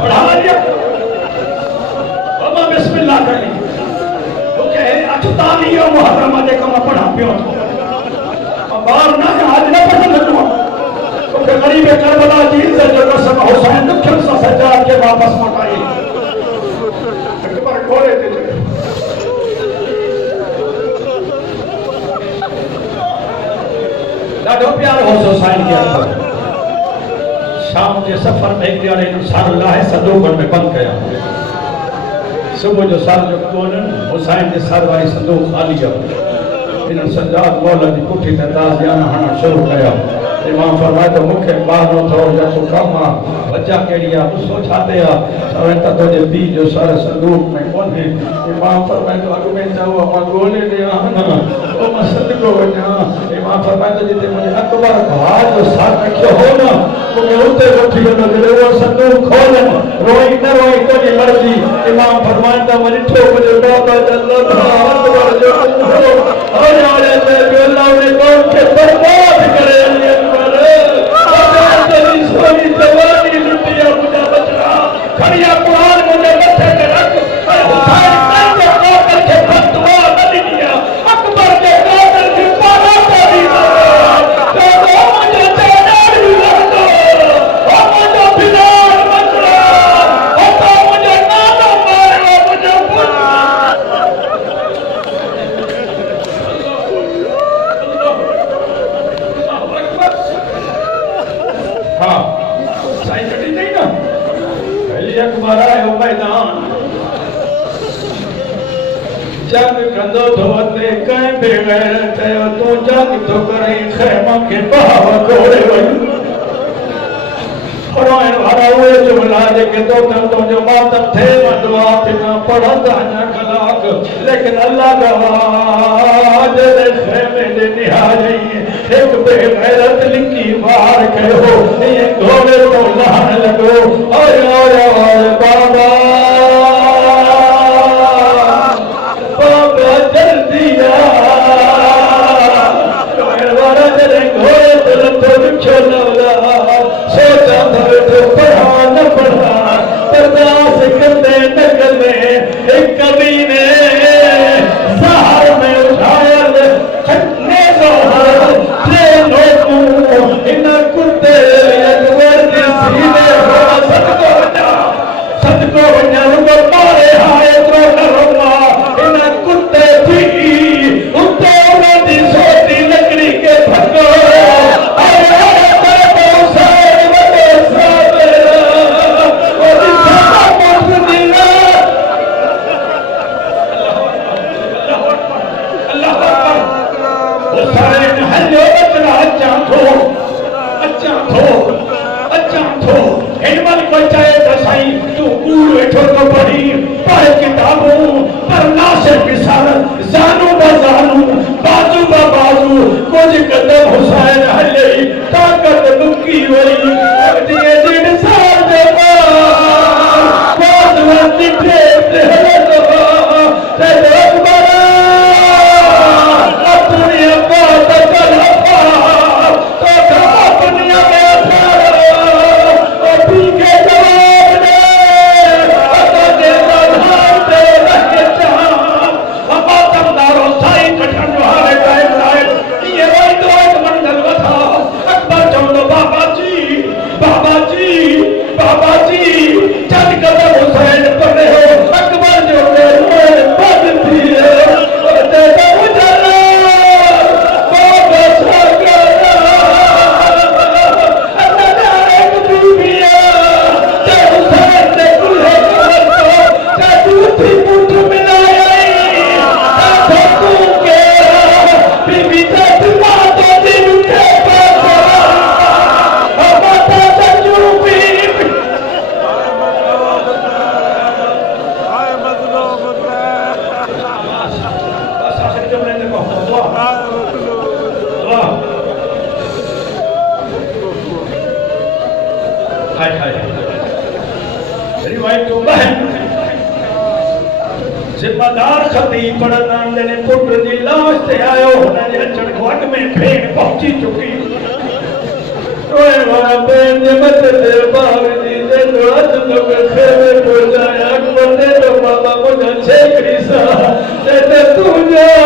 पढ़ा लिया बाबा बिस्मिल्लाह करी तो कहे अचतानी और मुहर्रमा दे कम पढ़ा पियो बार ना आज ना पसंद लगो तो गरीब करबला जी से जो कसम हुसैन दुखन सा सजाद के वापस मटाई अकबर कोड़े थे लाडो प्यार हो हुसैन के अंदर शाम के सफर में एक दिहाड़े सारुल्लाह संदूक में बंद किया सुबह जो साल जो कोन हुसैन के सर वाली संदूक खाली है इन सजाद मौला की पुठी ते दास जाना हना शुरू किया इमाम फरमाए तो मुखे बाहर न थो या तो कम बच्चा केड़िया गुस्सो छाते आ सवे त तो जे बी जो सर संदूक में कोने इमाम फरमाए तो अग में जाओ अपन गोले दे आना ओ मसद को वना इमाम फरमाए तो जिते मुझे अकबर भा जो साथ रखियो हो ना तो मैं उते उठी न दे वो संदूक खोल रोई न रोई तो जी मर्जी इमाम फरमाए तो मरिठो मुझे बाबा अल्लाह अकबर जो हो जाने ते अल्लाह ने कौन के बर्बाद करे सोनी जवानी लुटिया मुझे बचना खड़िया कुरान मुझे मथे पे रख हुसैन के कातिल के फतवा न दिया अकबर के कातिल की पाला तो दिया तो मुझे तेरे भी रख दो ओ मुझे बिलाल बचना ओ तो मुझे नाना मारे मुझे हाँ साईं कटी नहीं ना पहले अकबर आयो मैदान जंग कंदो तो ते कहीं बेगैर चयो तू जंग तो करे खैमा के बहाव घोड़े वही फरोए भरा हुए जुमला के तो जो मातम थे मदवा बिना पढ़ा ना खलाक लेकिन अल्लाह गवाह दे खैमे दे निहारी एक बेगैरत लिखी बाहर कहो ये घोड़े को लहन लगो और बाबा बाबा जल्दी आ वाला तेरे घोड़े पर तो छोड़ना सोचा था तो पढ़ा न पढ़ा बर्दाश्त करते न करते एक कवि ने सहार में उठाया इन कुत्ते अकबर के सीने सदको वञा रुगो मारे हाय तो न रोमा इन कुत्ते थी उते उनकी सोती लकड़ी के भगो हुसैन हले ताकत मुक्की वई दिए दिन साल दे बाद वंदी प्रेम हले तो अकबर अपनी बात चला तो अपनी में अभी के जवाब दे दे धार दे रखे चाह हम तमदारो साईं कठन हारे टाइम लाए ये रोई तो एक मंडल बता अकबर चौंदो बाबा जी चल कदम हुसैन पर हो अकबर जो मेरे बद दिए ते उजला बाबा सागरा अल्लाह एक बीबिया ते हुसैन ने कुल्हे को ते दूसरी मुठ मिलाया तो तू के बीबी ते दिवा तो दिन के पास माता संजू बीबी जिम्मेदार खतीब पढ़नान ने पुत्र की लाश से आयो हुनजे अचण घट में भेड़ पहुंची चुकी रोए वाला बेन जे मत ते बाग जी रात तक खेमे पहुंचाया बंदे तो बाबा मुझे छे कृष्णा ते तू जा